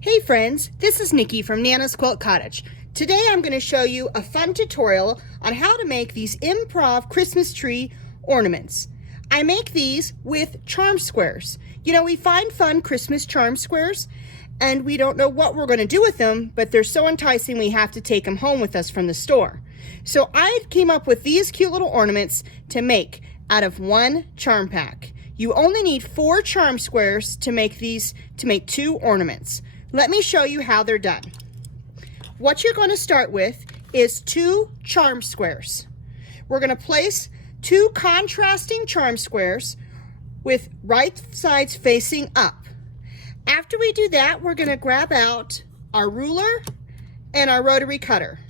Hey friends, this is Nikki from Nana's Quilt Cottage. Today I'm going to show you a fun tutorial on how to make these Improv Christmas tree ornaments. I make these with charm squares. You know, we find fun Christmas charm squares and we don't know what we're going to do with them, but they're so enticing we have to take them home with us from the store. So I came up with these cute little ornaments to make out of one charm pack. You only need 4 charm squares to make 2 ornaments. Let me show you how they're done. What you're going to start with is 2 charm squares. We're going to place 2 contrasting charm squares with right sides facing up. After we do that, we're going to grab out our ruler and our rotary cutter.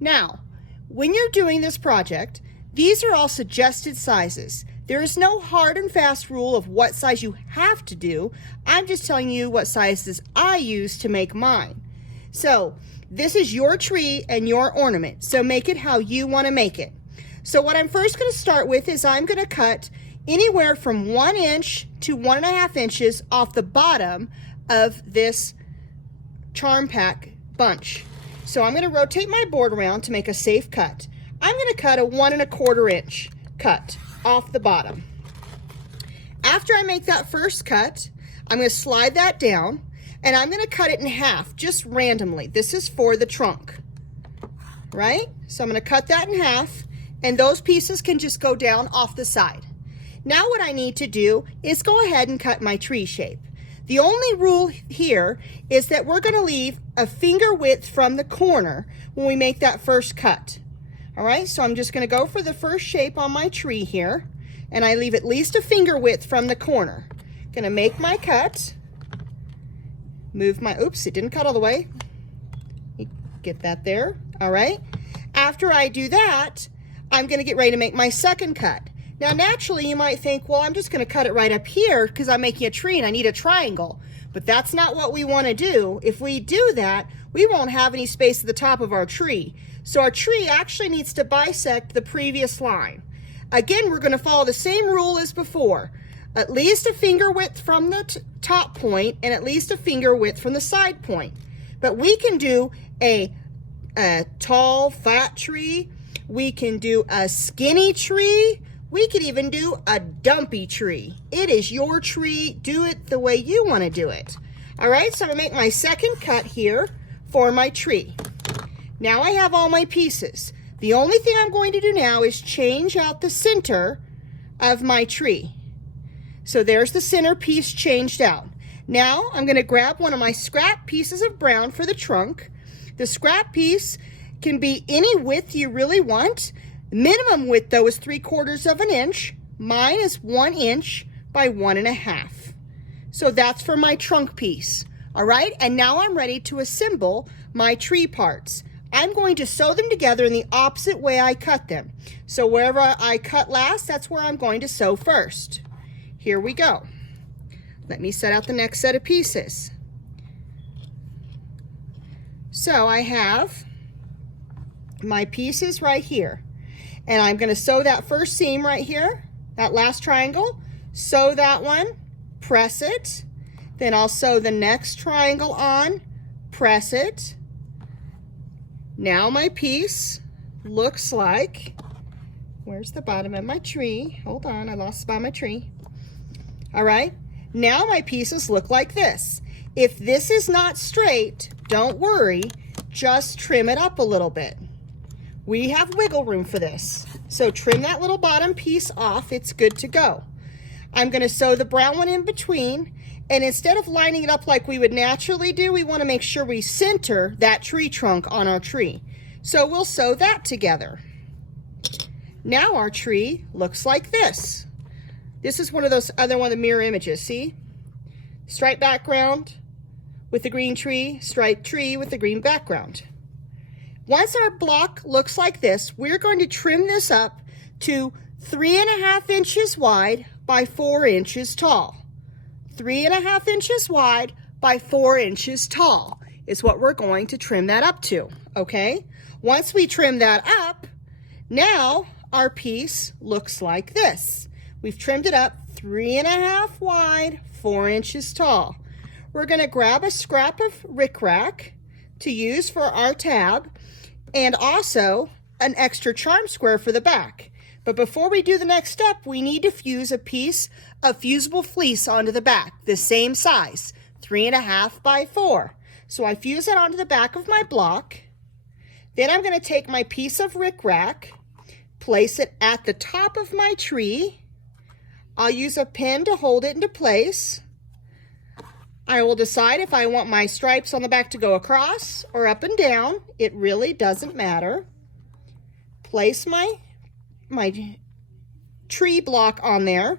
Now, when you're doing this project, these are all suggested sizes. There is no hard and fast rule of what size you have to do. I'm just telling you what sizes I use to make mine. So this is your tree and your ornament, so make it how you want to make it. So what I'm first going to start with is I'm going to cut anywhere from 1 inch to 1.5 inches off the bottom of this charm pack bunch. So I'm going to rotate my board around to make a safe cut. I'm going to cut a 1.25 inch cut off the bottom. After I make that first cut, I'm going to slide that down and I'm going to cut it in half just randomly. This is for the trunk, right? So I'm going to cut that in half and those pieces can just go down off the side. Now what I need to do is go ahead and cut my tree shape. The only rule here is that we're going to leave a finger width from the corner when we make that first cut. All right, so I'm just going to go for the first shape on my tree here, and I leave at least a finger width from the corner. Going to make my cut, move my, oops, it didn't cut all the way. Get that there, all right. After I do that, I'm going to get ready to make my second cut. Now, naturally, you might think, well, I'm just going to cut it right up here because I'm making a tree and I need a triangle. But that's not what we want to do. If we do that, we won't have any space at the top of our tree. So our tree actually needs to bisect the previous line. Again, we're going to follow the same rule as before. At least a finger width from the top point and at least a finger width from the side point. But we can do a tall, fat tree. We can do a skinny tree. We could even do a dumpy tree. It is your tree. Do it the way you want to do it. All right, so I'm gonna make my second cut here for my tree. Now I have all my pieces. The only thing I'm going to do now is change out the center of my tree. So there's the center piece changed out. Now I'm gonna grab one of my scrap pieces of brown for the trunk. The scrap piece can be any width you really want. Minimum width though is 3/4 inch. Mine is 1 inch by 1.5. So that's for my trunk piece. All right, and now I'm ready to assemble my tree parts. I'm going to sew them together in the opposite way I cut them. So wherever I cut last, that's where I'm going to sew first. Here we go. Let me set out the next set of pieces. So I have my pieces right here. And I'm going to sew that first seam right here, that last triangle, sew that one, press it, then I'll sew the next triangle on, press it. Now my piece looks like, where's the bottom of my tree? Hold on, I lost the bottom of my tree. All right, now my pieces look like this. If this is not straight, don't worry, just trim it up a little bit. We have wiggle room for this. So trim that little bottom piece off, it's good to go. I'm going to sew the brown one in between, and instead of lining it up like we would naturally do, we want to make sure we center that tree trunk on our tree. So we'll sew that together. Now our tree looks like this. This is one of those other one of the mirror images, see? Striped background with the green tree, striped tree with the green background. Once our block looks like this, we're going to trim this up to 3.5 inches wide by 4 inches tall. 3.5 inches wide by 4 inches tall is what we're going to trim that up to, okay? Once we trim that up, now our piece looks like this. We've trimmed it up 3.5 wide, 4 inches tall. we're going to grab a scrap of rickrack to use for our tab, and also an extra charm square for the back. But before we do the next step, we need to fuse a piece of fusible fleece onto the back, the same size, 3.5 by 4. So I fuse it onto the back of my block. Then I'm going to take my piece of rickrack, place it at the top of my tree. I'll use a pin to hold it into place. I will decide if I want my stripes on the back to go across or up and down. It really doesn't matter. Place my tree block on there.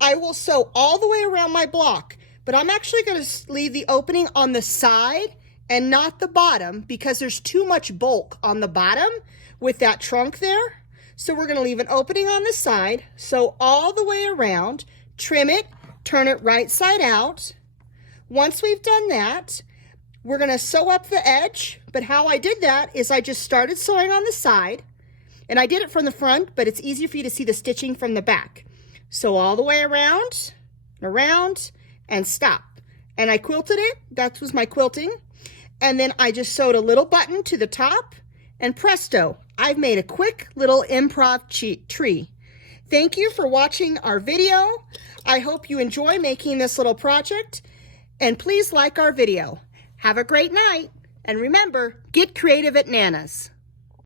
I will sew all the way around my block, but I'm actually going to leave the opening on the side and not the bottom because there's too much bulk on the bottom with that trunk there. So we're going to leave an opening on the side, sew all the way around, trim it, turn it right side out. Once we've done that, we're going to sew up the edge, but how I did that is I just started sewing on the side, and I did it from the front, but it's easier for you to see the stitching from the back. Sew all the way around, and stop. And I quilted it. That was my quilting. And then I just sewed a little button to the top, and presto, I've made a quick little improv tree. Thank you for watching our video. I hope you enjoy making this little project, and please like our video. Have a great night, and remember, get creative at Nana's.